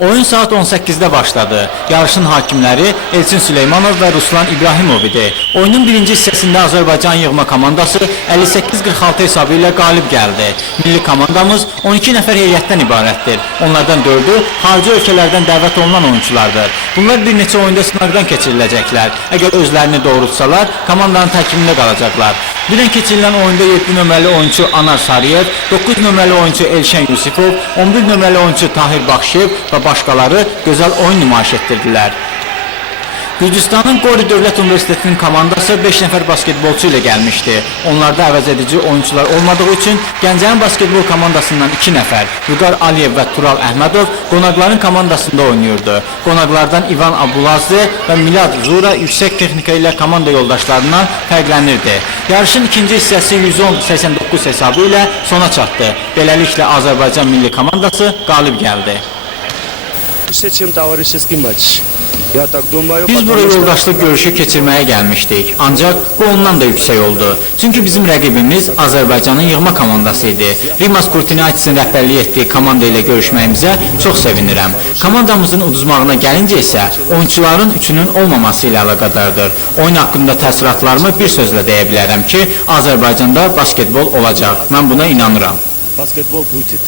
Oyun saat 18'də başladı. Yarışın hakimləri Elçin Süleymanov və Ruslan İbrahimov idi. Oyunun birinci hissəsində Azərbaycan yığma komandası 58-46 hesabı ilə qalib gəldi. Milli komandamız 12 nəfər heyətdən ibarətdir. Onlardan 4-ü xarici ölkələrdən dəvət olunan oyunculardır. Bunlar bir neçə oyunda sınaqdan keçiriləcəklər. Əgər özlərini doğrultsalar, komandanın tərkibində qalacaqlar. Dünən keçirilən oyunda 7 nömrəli oyuncu Anar Sarıyev, 9 nömrəli oyuncu Elşən Yusifov, 11 nömrəli oyuncu Tahir Baxşev və başqaları gözəl oyun nümayiş etdirdilər. Gürcüstanın Qori Dövlət Universitetinin komandası 5 nəfər basketbolçu ilə gəlmişdi. Onlarda əvəz edici oyuncular olmadığı üçün Gəncənin basketbol komandasından 2 nəfər, Vüqar Aliyev və Tural Əhmədov qonaqların komandasında oynayırdı. Qonaqlardan İvan Abulazlı və Milad Zura yüksək texnika ilə komanda yoldaşlarından fərqlənirdi. Yarışın ikinci hissəsi 110-89 hesabı ilə sona çatdı. Beləliklə Azərbaycan milli komandası qalib gəldi. Чем товарищеский матч. Biz buraya yoldaşlıq görüşü keçirməyə gəlmişdik. Ancaq bu ondan da yüksək oldu. Çünki bizim rəqibimiz Azərbaycanın yığma komandası idi. Rimas Kurtinaitis'in rəhbərlik etdiyi komanda ilə görüşməyimizə çox sevinirəm. Komandamızın uduzmağına gəlincə isə oyuncuların üçünün olmaması ilə əlaqədardır. Oyun haqqında təəssüratlarımı bir sözlə deyə bilərəm ki, Azərbaycanda basketbol olacaq. Mən buna inanıram. Basketbol будет.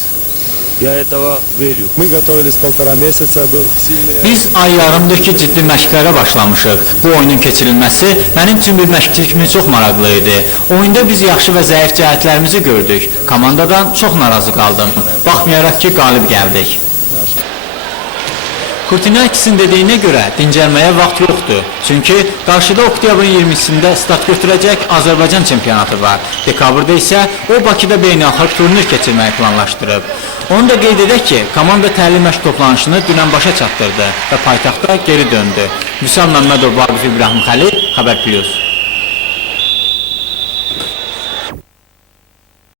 Я этого верю. Мы готовились 1,5 месяца, был сильный. Biz ay yarımdır ki ciddi məşqlərə başlamışıq. Bu oyunun keçirilməsi mənim üçün bir məşqçilik kimi çox maraqlı idi. Oyunda biz yaxşı və zəif cəhətlərimizi gördük. Komandadan çox narazı qaldım. Baxmayaraq ki qalib gəldik. Kurtinaitis'in dediyinə görə dincəlməyə vaxt yoxdur. Çünki qarşıda oktyabrın 20-sində start götürəcək Azərbaycan çempionatı var. Dekabrda isə o Bakıda beynəlxalq turnir keçirməyi planlaşdırıb. Onu da qeyd edək ki, komanda təlim məşq toplanışını dünən başa çatdırdı və paytaxta geri döndü. Vüsal Məmmədov, Vaqif İbrahim Xəlil, Xəbər Plus.